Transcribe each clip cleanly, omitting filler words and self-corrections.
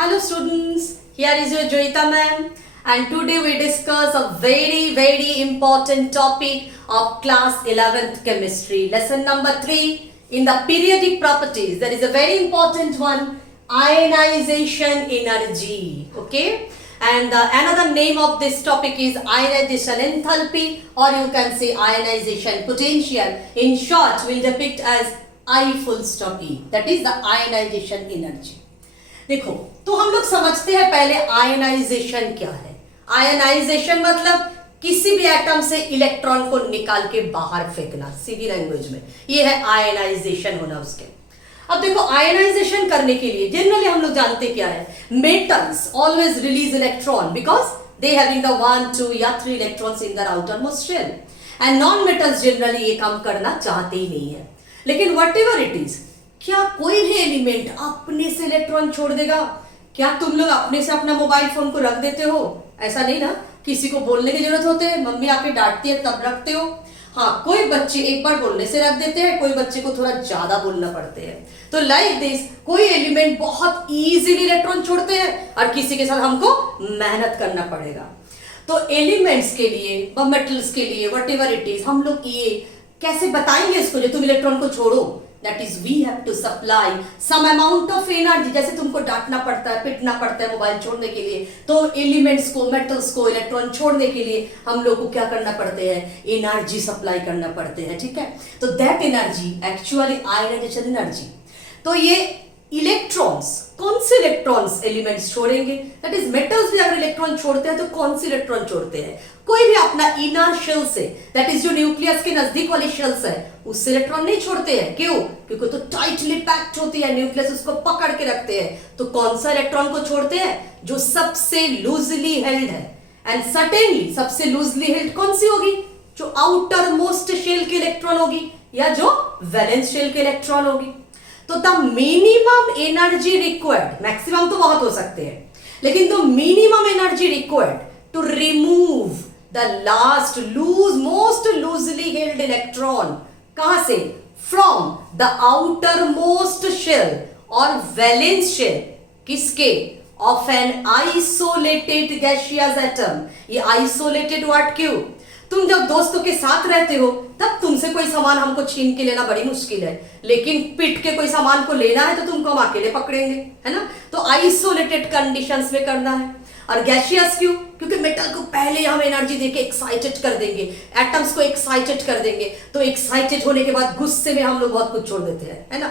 Hello students, here is your Joyita ma'am and today we discuss a very important topic of class 11th chemistry. Lesson number 3 in the periodic properties. There is a very important one, ionization energy. Okay, and another name of this topic is ionization enthalpy, or you can say ionization potential. In short, we'll depict as I full stop E, that is the ionization energy. देखो, तो हम लोग समझते हैं पहले ionization क्या है। Ionization मतलब किसी भी एटम से इलेक्ट्रॉन को निकाल के बाहर फेंकना, सीधी लैंग्वेज में ये है आयनाइजेशन होना उसके। अब देखो, आयनाइजेशन करने के लिए जनरली हम लोग जानते क्या है, metals always release electron because they having the 1, 2 या 3 electrons in the outermost shell, and non metals generally ये काम करना चाहते ही नहीं है। लेकिन वट एवर इट इज, क्या कोई भी एलिमेंट अपने से इलेक्ट्रॉन छोड़ देगा? क्या तुम लोग अपने से अपना मोबाइल फोन को रख देते हो? ऐसा नहीं ना, किसी को बोलने की जरूरत होती है, मम्मी आके डांटती है तब रखते हो। हाँ, कोई बच्चे एक बार बोलने से रख देते हैं, कोई बच्चे को थोड़ा ज्यादा बोलना पड़ते हैं। तो लाइक दिस, कोई एलिमेंट बहुत इजीली इलेक्ट्रॉन छोड़ते हैं और किसी के साथ हमको मेहनत करना पड़ेगा। तो एलिमेंट्स के लिए व मेटल्स के लिए वट एवर इट इज, हम लोग ये कैसे बताएंगे इसको जो तुम इलेक्ट्रॉन को छोड़ो? That is, we have to supply some amount of energy. जैसे तुमको डांटना पड़ता है, पिटना पड़ता है मोबाइल छोड़ने के लिए, तो एलिमेंट्स को, मेटल्स को इलेक्ट्रॉन छोड़ने के लिए हम लोग को क्या करना पड़ते हैं? एनर्जी सप्लाई करना पड़ते हैं। ठीक है, तो that energy actually ionization energy. तो ये इलेक्ट्रॉन्स, कौन से इलेक्ट्रॉन्स एलिमेंट्स छोड़ेंगे? दैट इज, मेटल्स भी अगर इलेक्ट्रॉन छोड़ते हैं तो कौन से इलेक्ट्रॉन छोड़ते हैं? कोई भी अपना इनर शेल से, दैट इज जो न्यूक्लियस के नजदीक वाली शेल्स है, उससे इलेक्ट्रॉन नहीं छोड़ते हैं। क्यों? क्योंकि तो टाइटली पैक्ड होती है, न्यूक्लियस उसको पकड़ के रखते हैं। तो कौन सा इलेक्ट्रॉन को छोड़ते हैं? जो सबसे लूजली हेल्ड है। एंड सर्टेनली सबसे लूजली हेल्ड कौन सी होगी? जो आउटर मोस्ट शेल के इलेक्ट्रॉन होगी या जो वैलेंस शेल के इलेक्ट्रॉन होगी। तो the minimum energy required, maximum तो बहुत हो सकते हैं, लेकिन the minimum energy required to remove the last most loosely held electron, कहां से? From the outermost shell और वैलेंस शेल, किसके? Of an isolated gaseous atom. ये आइसोलेटेड वर्ड क्यों? तुम जब दोस्तों के साथ रहते हो तब तुमसे कोई सामान हमको छीन के लेना बड़ी मुश्किल है, लेकिन पिट के कोई सामान को लेना है तो तुमको हम अकेले पकड़ेंगे, है ना? तो आइसोलेटेड कंडीशंस में करना है। और गैसियस क्यों? क्योंकि मेटल को पहले हम एनर्जी देके एक्साइटेड कर देंगे, एटम्स को एक्साइटेड कर देंगे, तो एक्साइटेड होने के बाद गुस्से में हम लोग बहुत कुछ छोड़ देते हैं, है ना?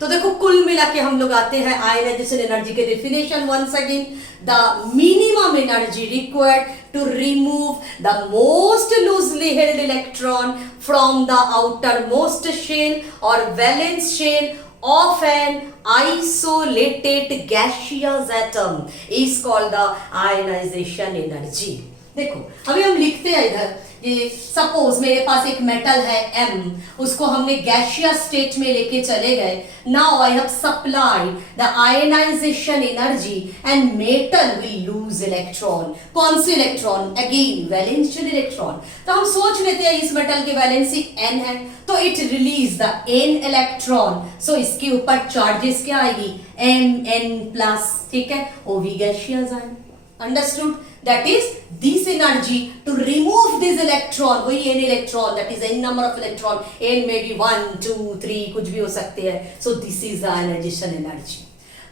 तो देखो, कुल मिला के हम लोग आते हैं आयनाइजेशन एनर्जी के definition once again, the minimum energy required to remove the most loosely held electron from the outermost shell और valence shell of an isolated gaseous atom is called the ionization energy. देखो, अभी हम लिखते हैं इधर, ये suppose मेरे पास एक मेटल है M, उसको हमने गैसियस स्टेट में लेके चले गए। Now I have supplied the ionization energy and metal will lose electron. कौन से इलेक्ट्रॉन? Again वैलेंशियल electron. तो हम सोच लेते हैं इस मेटल की वैलेंसी N है, तो it release the N electron, so इसके ऊपर चार्जेस क्या आएगी? Mn+, ठीक है, वो भी गैसियस आए। Understood? That is, this energy to remove this electron, वही n electron, that is n number of electron, n may be 1, 2, 3, कुछ भी हो सकते हैं। So this is the ionization energy.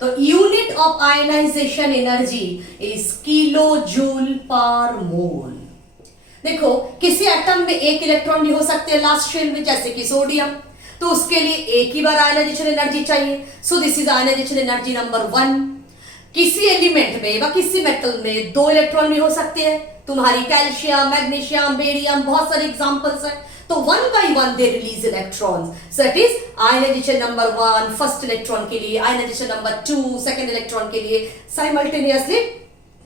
तो unit of ionization energy is kilojoule per mole. देखो, किसी atom में एक इलेक्ट्रॉन भी हो सकते हैं लास्ट शेल में, जैसे कि सोडियम, तो उसके लिए एक ही बार आयनाइजेशन एनर्जी चाहिए। So this is ionization energy number 1। किसी एलिमेंट में या किसी मेटल में 2 इलेक्ट्रॉन भी हो सकते हैं, तुम्हारी कैल्शियम, मैग्नीशियम, बेरियम, बहुत सारे एग्जांपल्स हैं। तो 1 by 1 they release electrons. So it is ionization number 1 first electron के लिए, आयनाइजेशन नंबर 2 सेकंड इलेक्ट्रॉन के लिए। साइमल्टेनियसली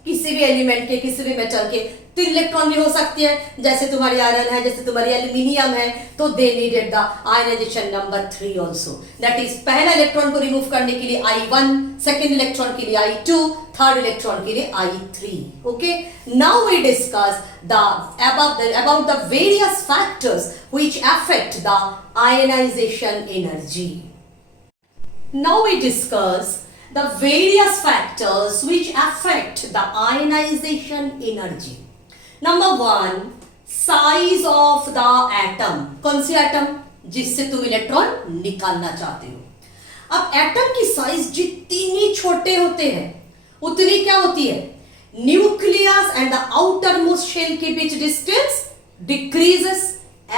किसी भी एलिमेंट के, किसी भी मेटल के 3 इलेक्ट्रॉन भी हो सकते हैं, जैसे तुम्हारी आयरन है, जैसे तुम्हारी एल्यूमिनियम है, तो they needed the ionization number 3 also. That is, पहला इलेक्ट्रॉन को रिमूव करने के लिए I1, सेकंड इलेक्ट्रॉन के लिए I2, थर्ड इलेक्ट्रॉन के लिए I3। Okay, now we discuss about the various factors which affect the ionization energy. Now we discuss the various factors which affect the ionization energy. Number 1, size of the atom. कौन C atom? जिससे तुम electron निकालना चाहते हो। अब atom की size जितनी छोटे होते हैं उतनी क्या होती है? Nucleus and the outermost shell के बीच distance decreases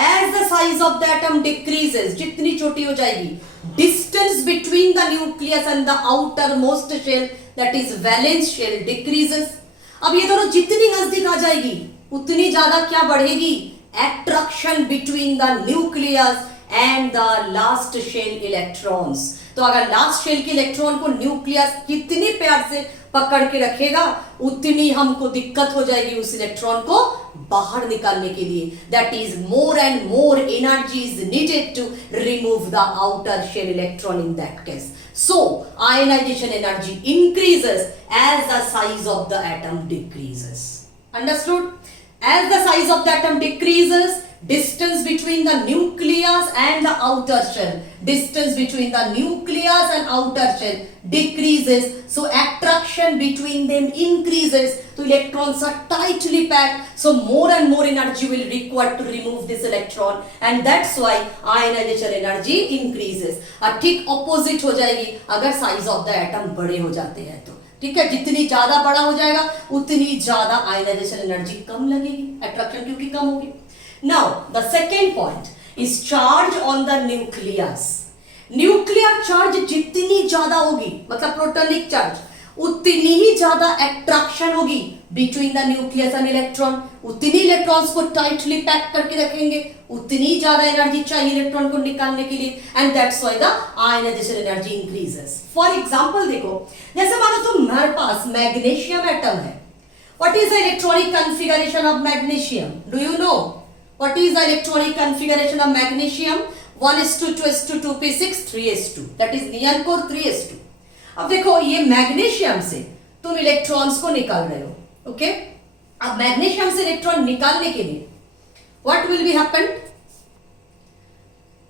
as the size of the atom decreases. जितनी छोटी हो जाएगी, distance between the nucleus and the outermost shell, that is valence shell, decreases. अब ये दोनों जितनी नजदीक आ जाएगी उतनी ज्यादा क्या बढ़ेगी? attraction between the nucleus and the last shell electrons. तो अगर लास्ट शेल के इलेक्ट्रॉन को न्यूक्लियस कितनी प्यार से पकड़ के रखेगा उतनी हमको दिक्कत हो जाएगी उस इलेक्ट्रॉन को बाहर निकालने के लिए. That is more and more energy is needed to remove the outer shell electron in that case. So ionization energy increases as the size of the atom decreases. Understood? As the size of the atom decreases, distance between the nucleus and the outer shell, distance between the nucleus and outer shell decreases, so attraction between them increases. So electrons are tightly packed, so more and more energy will require to remove this electron, and that's why ionization energy increases. अब ठीक opposite हो जाएगी अगर size of the atom बड़े हो जाते हैं तो. ठीक है, जितनी ज्यादा बड़ा हो जाएगा उतनी ज्यादा आयनाइजेशन एनर्जी कम लगेगी, अट्रैक्शन क्योंकि कम होगी. Now the second point is charge on the nucleus. Nuclear charge जितनी ज्यादा होगी, मतलब प्रोटॉनिक चार्ज, उतनी ही ज्यादा अट्रैक्शन होगी between the nucleus and electron. उतनी इलेक्ट्रॉन्स को टाइटली पैक करके रखेंगे, उतनी ज्यादा एनर्जी चाहिए इलेक्ट्रॉन को निकालने के लिए, and that's why the ionization energy increases. For example देखो, जैसे मानो तुम्हारे पास मैग्नीशियम एटम है. What is the electronic configuration of magnesium? Do you know what is the electronic configuration of magnesium? 1:2, 2:2, 2p6, 3s2, that is neon core 3s2. अब देखो, ये magnesium से तुम इलेक्ट्रॉन्स को निकाल रहे हो. ओके, अब मैग्नीशियम से इलेक्ट्रॉन निकालने के लिए व्हाट विल बी हैपन?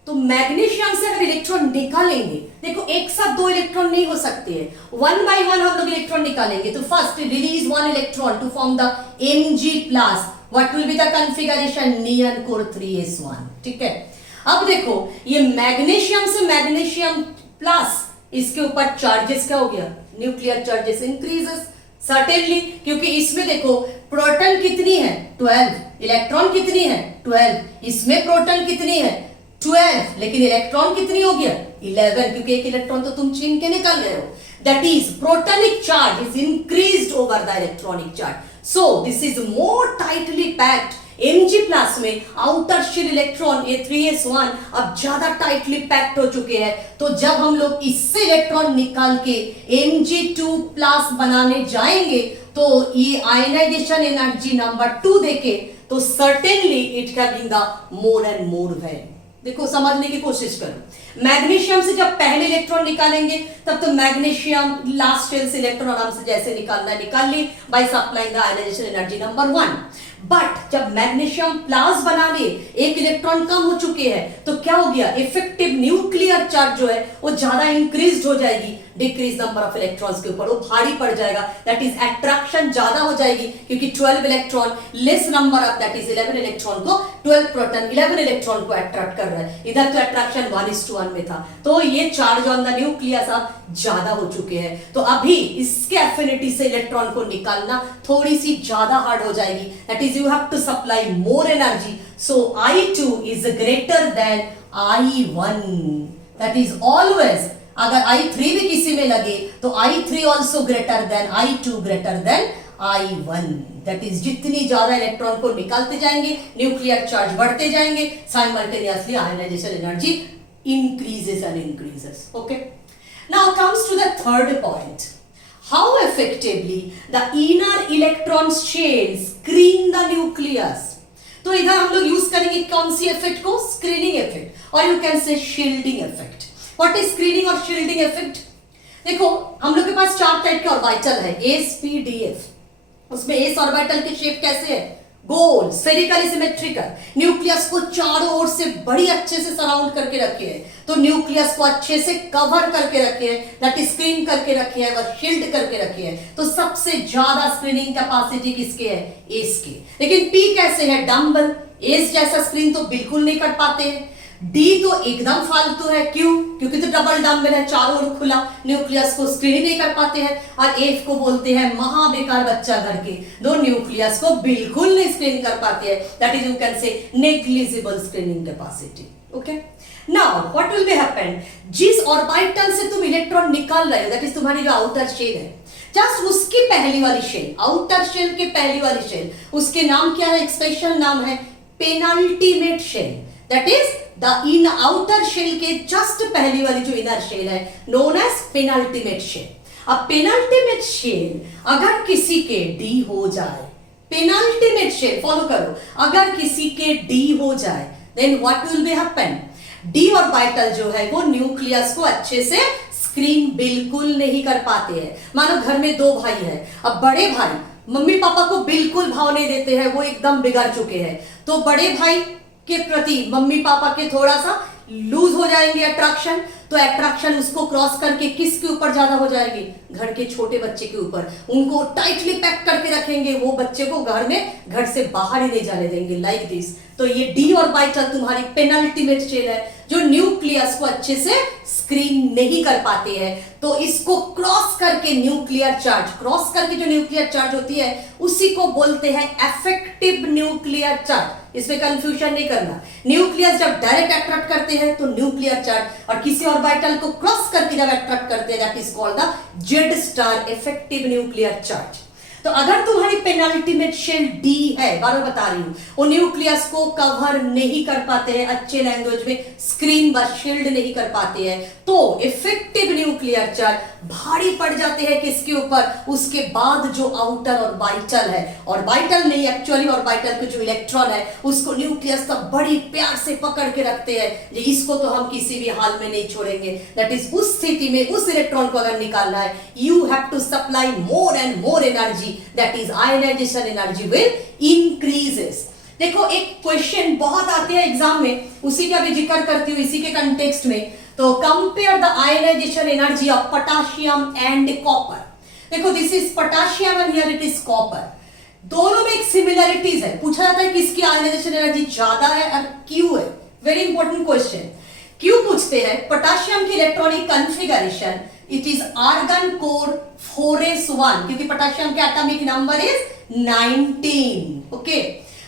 तो मैग्नीशियम से अगर इलेक्ट्रॉन निकालेंगे, देखो एक साथ दो इलेक्ट्रॉन नहीं हो सकते हैं, वन बाय वन हम लोग इलेक्ट्रॉन निकालेंगे. तो first release one electron to form the Mg+. What will be the configuration? Neon core 3s1. ठीक है, अब देखो ये मैग्नीशियम से मैग्नीशियम प्लस, इसके ऊपर चार्जेस क्या हो गया? न्यूक्लियर चार्जेस इंक्रीजेस सर्टेनली, क्योंकि इसमें देखो प्रोटॉन कितनी है? 12. इलेक्ट्रॉन कितनी है? 12. इसमें प्रोटॉन कितनी है? 12. लेकिन इलेक्ट्रॉन कितनी हो गया? 11, क्योंकि एक इलेक्ट्रॉन तो तुम छीन के निकाल गए हो. That is protonic charge is increased over the electronic charge. So this is more tightly packed. Mg+ में आउटर शेल इलेक्ट्रॉन ये 3s1 अब ज्यादा टाइटली पैक्ड हो चुके हैं. तो जब हम लोग इससे इलेक्ट्रॉन निकाल के Mg2+ बनाने जाएंगे तो ये आयनाइजेशन एनर्जी नंबर 2 देखे तो certainly it can be the more and more value. देखो समझने की कोशिश करो. मैग्नीशियम से जब पहले इलेक्ट्रॉन निकालेंगे तब तो मैग्नीशियम लास्ट शेल से इलेक्ट्रॉन आराम से जैसे निकालना है निकाल ली by supplying the ionization energy number 1. But जब मैग्नीशियम प्लस बना लिए, एक इलेक्ट्रॉन कम हो चुके हैं, तो क्या हो गया? इफेक्टिव न्यूक्लियर चार्ज जो है वो ज्यादा इंक्रीज हो जाएगी डिक्रीज नंबर ऑफ इलेक्ट्रॉन्स के ऊपर, वो भारी पड़ जाएगा. दैट इज अट्रैक्शन ज्यादा हो जाएगी क्योंकि 12 electron less number of that is 11 electron को 12 प्रोटॉन 11 इलेक्ट्रॉन को अट्रैक्ट कर रहा है. इधर तो अट्रैक्शन 1:1 में था, तो ये चार्ज ऑन द न्यूक्लियस अब ज्यादा हो चुके हैं. तो अभी इसके एफिनिटी से इलेक्ट्रॉन को निकालना थोड़ी सी ज्यादा हार्ड हो जाएगी. That is you have to supply more energy, so I2 is greater than I1. that is always, अगर I3 भी किसी में लगे तो I3 also greater than I2 greater than I1. that is जितनी ज्यादा इलेक्ट्रॉन को निकालते जाएंगे न्यूक्लियर चार्ज बढ़ते जाएंगे, simultaneously ionization energy increases and increases. Okay, now comes to the third point. How effectively the inner electron shell screen the nucleus. तो इधर हम लोग यूज करेंगे कौन सी इफेक्ट को? स्क्रीनिंग इफेक्ट, और यू कैन से shielding effect. What is screening और शील्डिंग इफेक्ट? देखो हम लोग के पास 4 टाइप के ऑर्बिटल है, s p d f. उसमें s ऑर्बिटल की शेप कैसे है? गोल स्फेरिकली सिमेट्रिकल, न्यूक्लियस को चारों ओर से बड़ी अच्छे से सराउंड करके रखे है, तो न्यूक्लियस को अच्छे से कवर करके रखे है, दैट इज स्क्रीन करके रखे है, वह शील्ड करके रखे है। तो सबसे ज्यादा स्क्रीनिंग कैपेसिटी किसके है? एस के। लेकिन पी कैसे है? डम्बल। एस जैसा स्क्रीन तो बिल्कुल नहीं कर पाते हैं। डी तो एकदम फालतू है, क्यों? क्योंकि तो डबल डम्बल है, चारों ओर खुला, न्यूक्लियस को स्क्रीन नहीं कर पाते हैं। और एफ को बोलते हैं महा बेकार बच्चा घर के, दो न्यूक्लियस को बिल्कुल नहीं स्क्रीन कर पाते हैं, दैट इज यू कैन से negligible screening capacity. Okay, now what will be happen? जिस ऑर्बिटल से तुम इलेक्ट्रॉन निकाल रहे हो, दैट इज तुम्हारी जो आउटर शेल है, जस्ट उसकी पहली वाली शेल, आउटर शेल के पहली वाली शेल, उसके नाम क्या है? एक स्पेशल नाम है penultimate shell, that is the in outer shell के जस्ट पहली वाली जो इनर शेल है, नोन एज पेनल्टीमेट शेल। अब पेनल्टीमेट शेल अगर किसी के डी हो जाए, पेनल्टीमेट शेल फॉलो करो, अगर किसी के डी हो जाए, then what will be happen? D orbital जो है वो न्यूक्लियस को अच्छे से स्क्रीन बिल्कुल नहीं कर पाते हैं। मानो घर में दो भाई है, अब बड़े भाई मम्मी पापा को बिल्कुल भाव नहीं देते हैं, वो एकदम बिगड़ चुके हैं, तो बड़े भाई के प्रति मम्मी पापा के थोड़ा सा लूज हो जाएंगे अट्रैक्शन, तो अट्रैक्शन उसको क्रॉस करके किसके ऊपर ज्यादा हो जाएगी? घर के छोटे बच्चे के ऊपर। उनको टाइटली पैक करके रखेंगे, वो बच्चे को घर से बाहर ही नहीं जाने देंगे, लाइक दिस। तो ये डी ऑर्बिटल तुम्हारी पेनल्टीमेट शेल है, जो न्यूक्लियस को अच्छे से स्क्रीन नहीं कर पाते हैं। तो इसको क्रॉस करके न्यूक्लियर चार्ज, क्रॉस करके जो न्यूक्लियर चार्ज होती है उसी को बोलते हैं इफेक्टिव न्यूक्लियर चार्ज। इसमें कंफ्यूजन नहीं करना। न्यूक्लियस जब डायरेक्ट अट्रैक्ट करते हैं तो न्यूक्लियर चार्ज, और किसी ऑर्बिटल को क्रॉस करके जब अट्रैक्ट करते हैं, that is called the Z star effective nuclear charge. तो अगर तुम्हारी पेनल्टीमेट शेल डी है, बार बार बता रही हूं, वो न्यूक्लियस को कवर नहीं कर पाते हैं, अच्छे लैंग्वेज में स्क्रीन व शील्ड नहीं कर पाते हैं, तो इफेक्टिव न्यूक्लियर चार्ज भारी पड़ जाते हैं किसके ऊपर? उसके बाद जो आउटर ऑर्बिटल है, ऑर्बिटल नहीं एक्चुअली ऑर्बिटल के जो इलेक्ट्रॉन है उसको न्यूक्लियस तक बड़ी प्यार से पकड़ के रखते हैं, इसको तो हम किसी भी हाल में नहीं छोड़ेंगे। दैट इज उस स्थिति में उस इलेक्ट्रॉन को अगर निकालना है, you have to supply more and more energy, that is ionization energy will increases। देखो एक क्वेश्चन बहुत आते हैं एग्जाम में, उसी का भी जिक्र करती हूँ इसी के कंटेक्स्ट में। तो compare the ionization energy of potassium and copper. देखो this is potassium and here it is copper, दोनों में एक सिमिलरिटीज है। पूछा जाता है किसकी आयनाइजेशन एनर्जी ज्यादा है और क्यों है, वेरी इंपॉर्टेंट क्वेश्चन। क्यों पूछते हैं? पोटाशियम की electronic configuration it is argon core 4s1, क्योंकि पोटेशियम के एटॉमिक नंबर इज 19। ओके,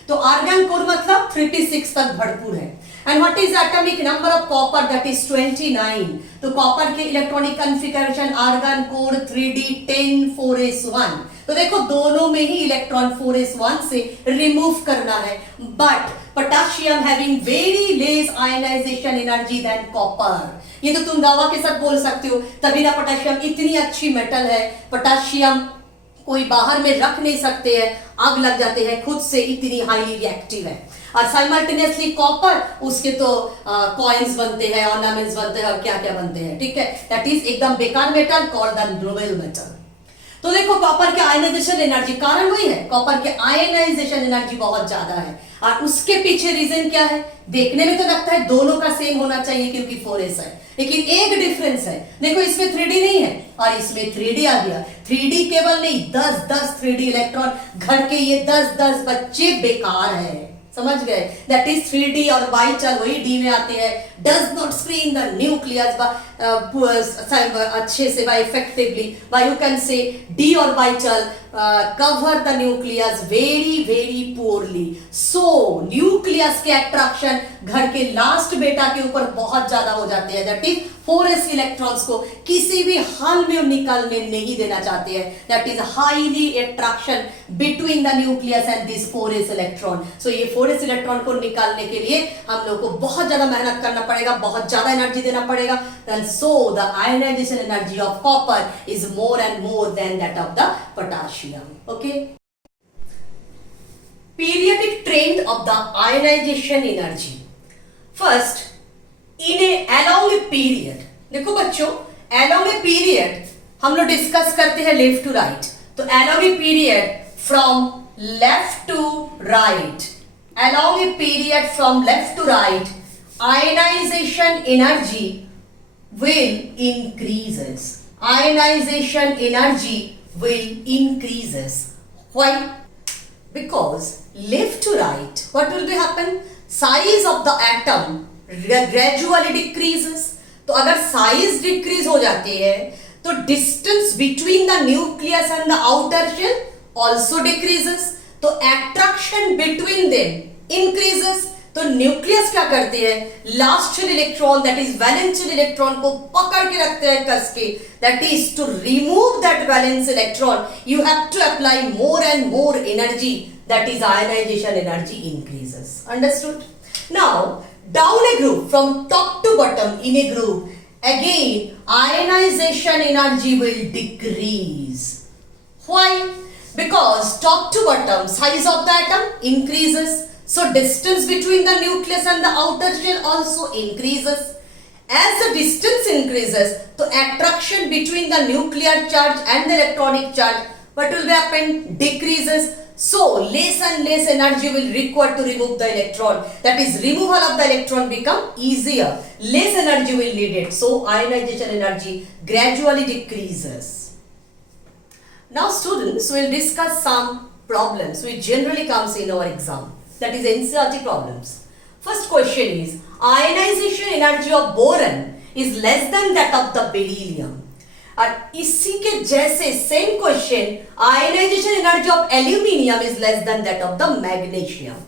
तो आर्गन कोर मतलब 36 तक भरपूर है। And what is atomic number of copper? That is 29। तो कॉपर के electronic configuration argon core 3d10 4s1। तो देखो दोनों में ही इलेक्ट्रॉन 4s1 से रिमूव करना है, but potassium having very less ionization energy than copper. ये तो तुम दावा के साथ बोल सकते हो, तभी ना पोटेशियम इतनी अच्छी मेटल है। पोटेशियम कोई बाहर में रख नहीं सकते हैं, आग लग जाते हैं खुद से, इतनी हाईली रिएक्टिव है। और साइमल्टेनियसली कॉपर, उसके तो कॉइन्स बनते हैं, ऑर्नामेंट्स बनते हैं और क्या क्या बनते हैं, ठीक है। दैट इज एकदम बेकार metal called the Nobel metal. तो देखो कॉपर के आयनाइजेशन एनर्जी, कारण वही है, कॉपर के आयनाइजेशन एनर्जी बहुत ज्यादा है। और उसके पीछे रीजन क्या है? देखने में तो लगता है दोनों का सेम होना चाहिए क्योंकि 4s है, लेकिन एक डिफरेंस है। देखो इसमें 3d नहीं है और इसमें 3d आ गया। 3d केवल नहीं, 10 3d इलेक्ट्रॉन, घर के ये 10 बच्चे बेकार है, समझ गए। दैट इज 3d और ऑर्बिटल वही d में आते हैं, does not screen the nucleus अच्छे से, by effectively, by you can say d orbital cover the nucleus very very poorly. So nucleus के अट्रैक्शन घर के लास्ट बेटा के ऊपर बहुत ज्यादा हो जाते हैं। दैट इज 4s इलेक्ट्रॉन्स को किसी भी हाल में निकालने नहीं देना चाहते हैं। That is highly attraction between the nucleus and this 4s electron. So ये 4s इलेक्ट्रॉन को निकालने के लिए हम लोग को बहुत ज्यादा मेहनत करना पड़ेगा, बहुत ज्यादा एनर्जी देना पड़ेगा। So the ionization energy of copper is more and more than that of the potassium. Okay. Periodic trend of the ionization energy. First, in along a period, देखो बच्चों, along a period हम लोग discuss करते हैं left to right. तो along a period from left to right, along a period from left to right, ionization energy will increases. Ionization energy will increases. Why? Because left to right, what will be happen? Size of the atom gradually decreases. तो अगर size decrease हो जाती है तो distance between the nucleus and the outer shell also decreases. तो attraction between them increases. तो nucleus क्या करती है? Last shell electron that is valence shell electron को पकड़ के रखते हैं कस के. That is to remove that valence electron you have to apply more and more energy, that is ionization energy increases. Understood? Now down a group from top to bottom in a group, again ionization energy will decrease. Why? Because top to bottom size of the atom increases, so distance between the nucleus and the outer shell also increases. As the distance increases, the attraction between the nuclear charge and the electronic charge, what will happen? Decreases. So less and less energy will require to remove the electron. That is, removal of the electron become easier. Less energy will needed. So ionization energy gradually decreases. Now students, we will discuss some problems which generally comes in our exam, that is NCERT problems. First question is, ionization energy of boron is less than that of the beryllium. और इसी के जैसे same question, ionization energy of aluminium is less than that of the magnesium.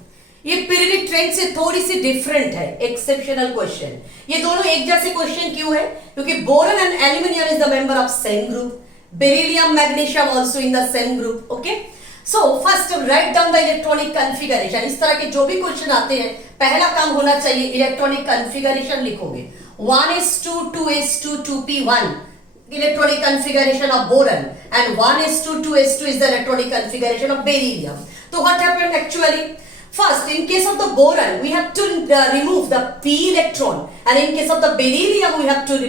ये periodic trend से थोड़ी सी different है, exceptional question. ये दोनों एक जैसे क्वेश्चन क्यों है? क्योंकि boron and aluminium is the member of same group. Beryllium, magnesium also in the same group. Okay. So first write down the electronic configuration. इस तरह के जो भी क्वेश्चन आते हैं, पहला काम होना चाहिए इलेक्ट्रॉनिक कॉन्फ़िगरेशन लिखोगे. 1s2 2s2 2p1 electronic configuration of boron and 1s2 2s2 is the electronic configuration of beryllium. So what happened actually? First, in case of the boron, we have to remove the p electron, and in case of the beryllium, we have to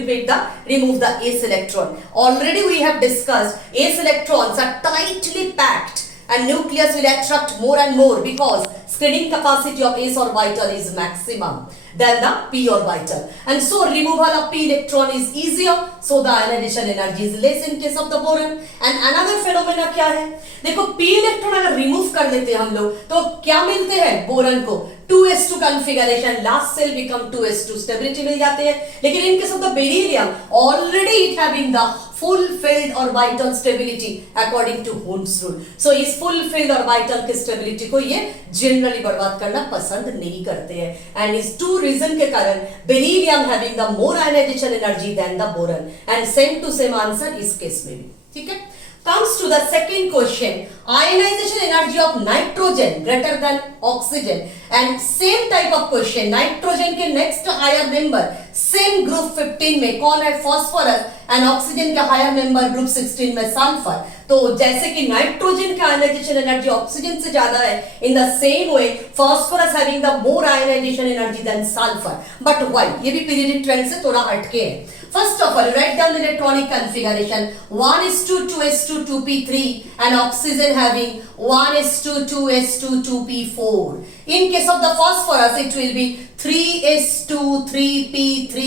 remove the s electron. Already we have discussed s electrons are tightly packed, and nucleus will attract more and more because screening capacity of s orbital is maximum than the p orbital, and so removal of p electron is easier. So the ionization energy is less in case of the boron. And another phenomena क्या है? देखो p electron अगर remove कर लेते हैं हम लोग तो क्या मिलते हैं बोरन को? 2s2 configuration, last cell become 2s2 stability मिल जाते हैं. लेकिन in case of the beryllium already it having the full filled orbital stability according to Hund's rule. So इस full filled orbital की stability को ये generally बर्बाद करना पसंद नहीं करते हैं. And इस two reason के कारण beryllium having the more ionization energy than the boron, and same to same answer इस केस में भी. ठीक है? Comes to the second question, ionization energy of nitrogen greater than oxygen, and same type of question, nitrogen के next higher member same group 15 में कौन है? phosphorus, and oxygen के higher member group 16 में sulfur. तो जैसे कि नाइट्रोजन का आयनाइजेशन एनर्जी ऑक्सीजन से ज्यादा है, in the same way phosphorus having the more ionization energy than sulphur. But why? ये भी पीरियडिक ट्रेंड से थोड़ा हटके है. First of all, write down the electronic configuration. 1s2 2s2 2p3 and oxygen having 1s2 2s2 2p4. In case of the phosphorus, it will be 3s2 3p3,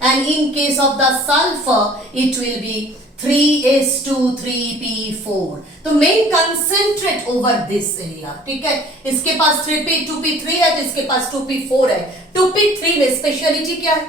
and in case of the sulfur, it will be 3s2 3p4. तो main concentrate over this area. ठीक है? इसके पास 3p 2p3 है, तो इसके पास 2p4 है. 2p3 में speciality क्या है?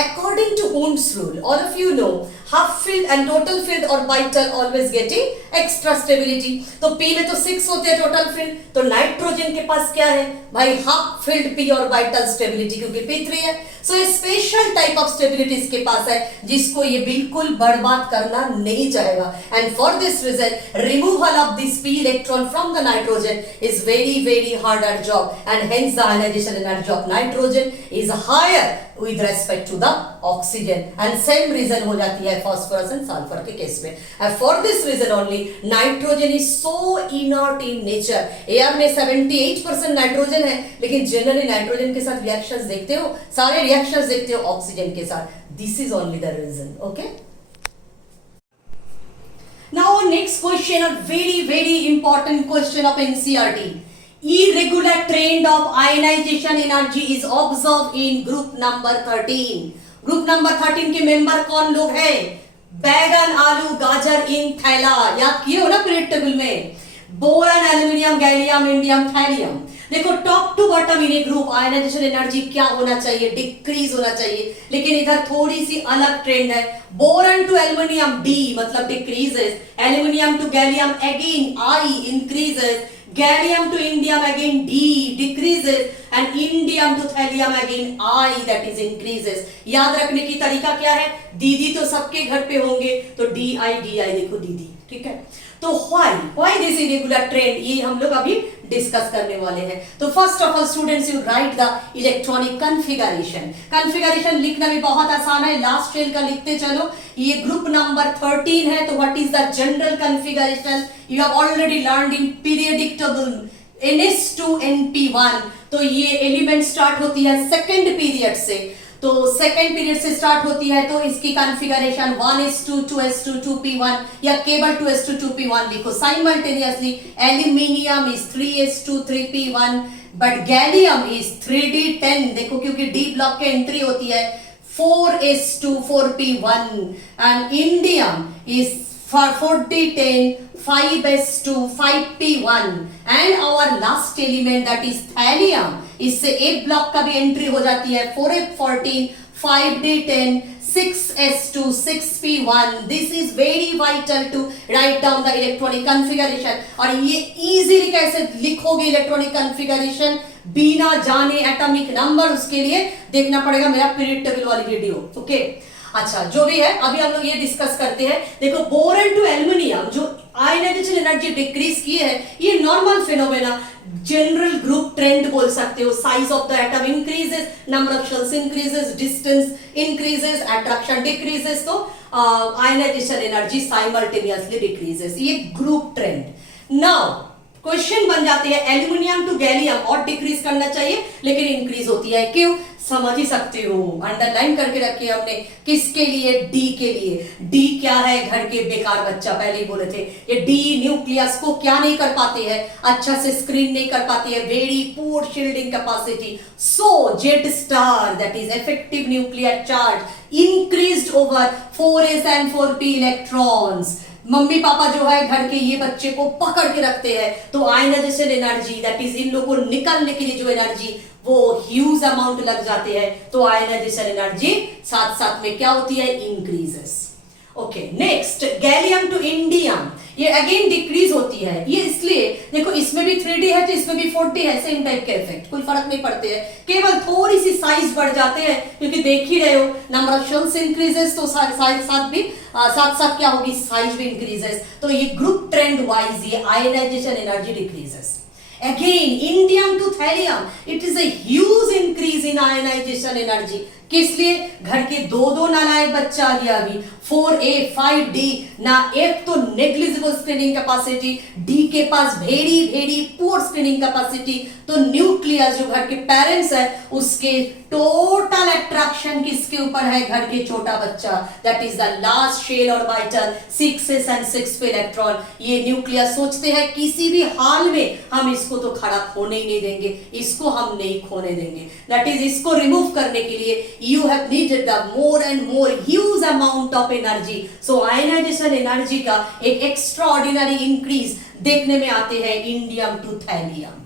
According to Hund's rule, all of you know, half filled and total filled orbital always getting extra stability. तो p में तो 6 होते हैं total filled, तो नाइट्रोजन के पास क्या है भाई? half filled p orbital stability, क्योंकि p3 है. So a special type of stability इसके पास है जिसको ये बिल्कुल बर्बाद करना नहीं चाहेगा. And for this reason, removal of this p electron from the nitrogen is very harder job, and hence the ionization energy of nitrogen is higher with respect to the oxygen, and same reason हो जाती है phosphorus and sulfur के case में. And for this reason only nitrogen is so inert in nature. Air में 78% nitrogen है, लेकिन generally nitrogen के साथ रिएक्शंस देखते हो, सारे रिएक्शंस देखते हो ऑक्सीजन के साथ. This is only the reason. Okay. Now next question, a very important question of NCERT. Irregular trend of ionization energy is observed in group number 13. Group number 13 के मेंबर कौन लोग हैं? बैगन, आलू, गाजर, इन, थैला। याद किए हो ना पीरियड टेबल में? Boron, aluminium, gallium, indium, thallium. देखो top to bottom in a group ionization energy क्या होना चाहिए? डिक्रीज होना चाहिए, लेकिन इधर थोड़ी सी अलग ट्रेंड है। बोरन टू एल्यूमिनियम डी मतलब decreases, aluminium to gallium again I increases, gallium to indium again D decreases and indium to thallium again I that is increases। याद रखने की तरीका क्या है? दीदी तो सबके घर पे होंगे, तो DI देखो दीदी, ठीक है। तो why this irregular trend, ये हम लोग अभी डिस्कस करने वाले हैं। तो first of all students you right the electronic configuration. Configuration लिखना भी बहुत आसान है, लास्ट ट्रेल का लिखते चलो। ये ग्रुप नंबर 13 है, तो what is the general configuration? You have already learned in periodic table NS2 NP1। तो ये एलिमेंट स्टार्ट होती है सेकेंड पीरियड से, तो सेकेंड पीरियड से स्टार्ट होती है, तो इसकी कॉन्फ़िगरेशन 1s2 2s2 2p1 या केवल 2s2 2p1 लिखो simultaneously. Aluminium is 3s2 3p1 but gallium is 3d10, देखो क्योंकि D ब्लॉक के एंट्री होती है 4s2 4p1 and indium is 4d10 5s2 5p1 and our last element that is thallium, इससे एक ब्लॉक का भी एंट्री हो जाती है 4f14 5d10 6s2 6p1। This is very vital to write down the electronic configuration. और ये easily कैसे लिखोगे इलेक्ट्रॉनिक कॉन्फ़िगरेशन बिना जाने एटॉमिक नंबर? उसके लिए देखना पड़ेगा मेरा पीरियड टेबल वाली वीडियो, ओके। अच्छा जो भी है अभी हम लोग ये डिस्कस करते हैं। देखो बोरन टू एल्यूमिनियम जो आयनाइजेशन एनर्जी डिक्रीज की है, ये normal phenomena, general group trend बोल सकते हो। Size of the atom increases, number of shells increases, distance increases, attraction decreases, तो आयनाइजेशन एनर्जी साइमल्टेनियसली डिक्रीजेस, ये ग्रुप ट्रेंड। नाउ क्वेश्चन बन जाते हैं एल्यूमिनियम टू गैलियम और डिक्रीज करना चाहिए लेकिन इंक्रीज होती है, क्यों? समझ ही सकते हो, अंडरलाइन करके रखी है हमने। किसके लिए? डी के लिए। डी क्या है? घर के बेकार बच्चा, पहले ही बोले थे। ये डी न्यूक्लियस को क्या नहीं कर पाते हैं? अच्छा से स्क्रीन नहीं कर पाती है, very poor shielding capacity. So Z star that is effective nuclear charge increased over 4s and 4p electrons. Mummy papa जो है घर के ये बच्चे को पकड़ के रखते हैं, तो आयनाइजेशन एनर्जी दैट इज इन लोगों को निकलने के लिए जो एनर्जी वो ह्यूज अमाउंट लग जाते हैं, तो आयनाइजेशन एनर्जी साथ साथ में क्या होती है? Increases. Okay next gallium to indium, ये अगेन डिक्रीज होती है। ये इसलिए देखो इसमें भी 3D है तो इसमें भी 4D है, सेम टाइप के इफेक्ट, कोई फर्क नहीं पड़ते हैं, केवल थोड़ी सी साइज बढ़ जाते हैं क्योंकि देख ही रहे हो नंबर ऑफ शेल्स इंक्रीजेस, तो साथ साथ क्या होगी? साइज भी इंक्रीजेस। तो ये ग्रुप ट्रेंड वाइज ये ionization energy decreases. Again, indium to thallium, it is a huge increase in ionization energy। किस लिए? घर के दो नालायक बच्चा आ गया अभी, 4a 5d ना, एक तो नेग्लिजिबल स्क्रीनिंग कैपेसिटी, डी के पास वेरी पुअर स्क्रीनिंग कैपेसिटी, तो न्यूक्लियस जो घर के पेरेंट्स है उसके टोटल अट्रैक्शन किसके ऊपर है? घर के छोटा बच्चा, that is the last shell orbital 6s and 6p electron. ये न्यूक्लियस सोचते हैं किसी भी हाल में हम इसको तो खड़ा होने ही नहीं देंगे, इसको हम नहीं खोने देंगे, दैट इज इसको रिमूव करने के लिए you have needed the more and more huge amount of energy। so ionization energy का एक extraordinary increase देखने में आते हैं indium to thallium.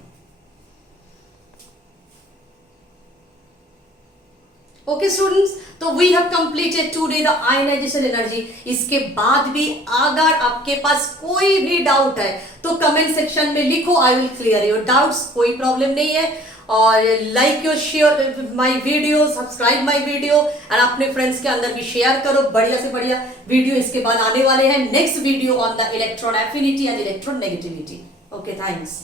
Okay students, तो we have completed today the ionization energy. इसके बाद भी अगर आपके पास कोई भी डाउट है तो कमेंट सेक्शन में लिखो, I will clear your doubts, कोई प्रॉब्लम नहीं है। और like your share my video, subscribe my video and अपने फ्रेंड्स के अंदर भी शेयर करो। बढ़िया से बढ़िया वीडियो इसके बाद आने वाले हैं। Next video on the electron affinity and electron negativity. Okay thanks.